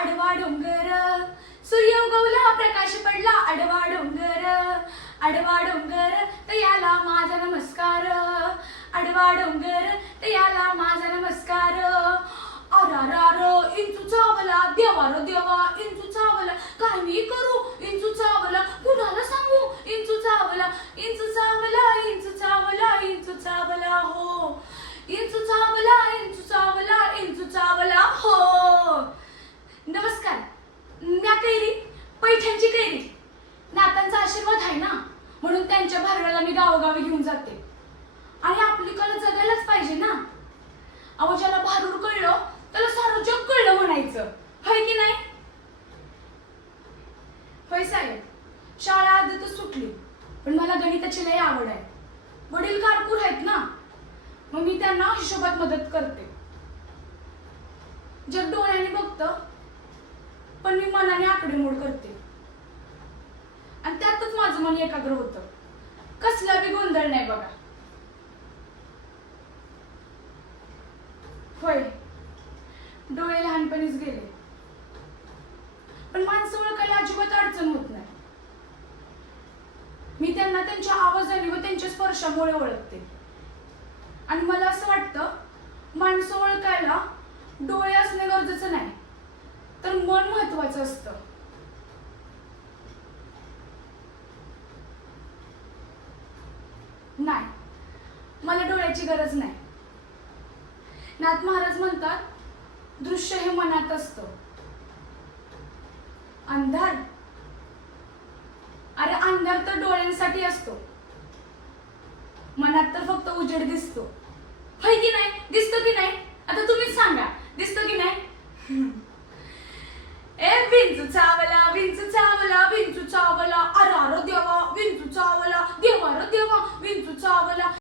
आडवा डोंगर, सूर्य उगवला प्रकाश पडला आडवा डोंगर, आडवा डोंगर तयाला माझा नमस्कार, आडवा डोंगर तयाला माझा नमस्कार. अरारार इंचू चावला देवा रो देवा, इंचू चावला काय मी करू, इंचू चावला कुणाला सांगू, इंचू चावला, इंचू चावला, इंचू चावला, इंचू चावला हो, इंचू चावला, इंचू चावला, इंचू चावला हो. नमस्कार, म्या कैरी, पैठणची कैरी. नातांचा आशीर्वाद आहे ना, म्हणून त्यांच्या भारवाला मी गावोगावी घेऊन जाते. आणि आपली कला जगायलाच पाहिजे ना. अहो ज्याला भारूड कळलं त्याला सारं जग कळलं म्हणायचं, होय की नाही? होय साहेब, शाळा आधीच सुटली, पण मला गणिताची लय आवड आहे. वडील कारकूर आहेत ना, मग मी त्यांना हिशोबात मदत करते. जग डोळ्याने बघतं, पण मी मनाने आकडेमोड करते. आणि त्यातच माझं मन एकाग्र होतं. कसला बी गोंधळ नाही बघा. होय, डोळे लहानपणीच गेले, पण माणसं ओळखायला अजिबात अडचण होत नाही. मी त्यांना त्यांच्या आवाजाने व त्यांच्या स्पर्शामुळे ओळखते. आणि मला असं वाटतं, माणसं ओळखायला डोळे असणे गरजेचं नाही, तर मन महत्वाचं असतं. नाही, मला डोळ्याची गरज नाही. नाथ महाराज म्हणतात, दृश्य हे मनात असतं. अंधार, अरे अंधार तर डोळ्यांसाठी असतो, मनात तर फक्त उजेड दिसतो. होय की नाही? दिसतो की नाही? आता तुम्हीच सांगा, दिसतो की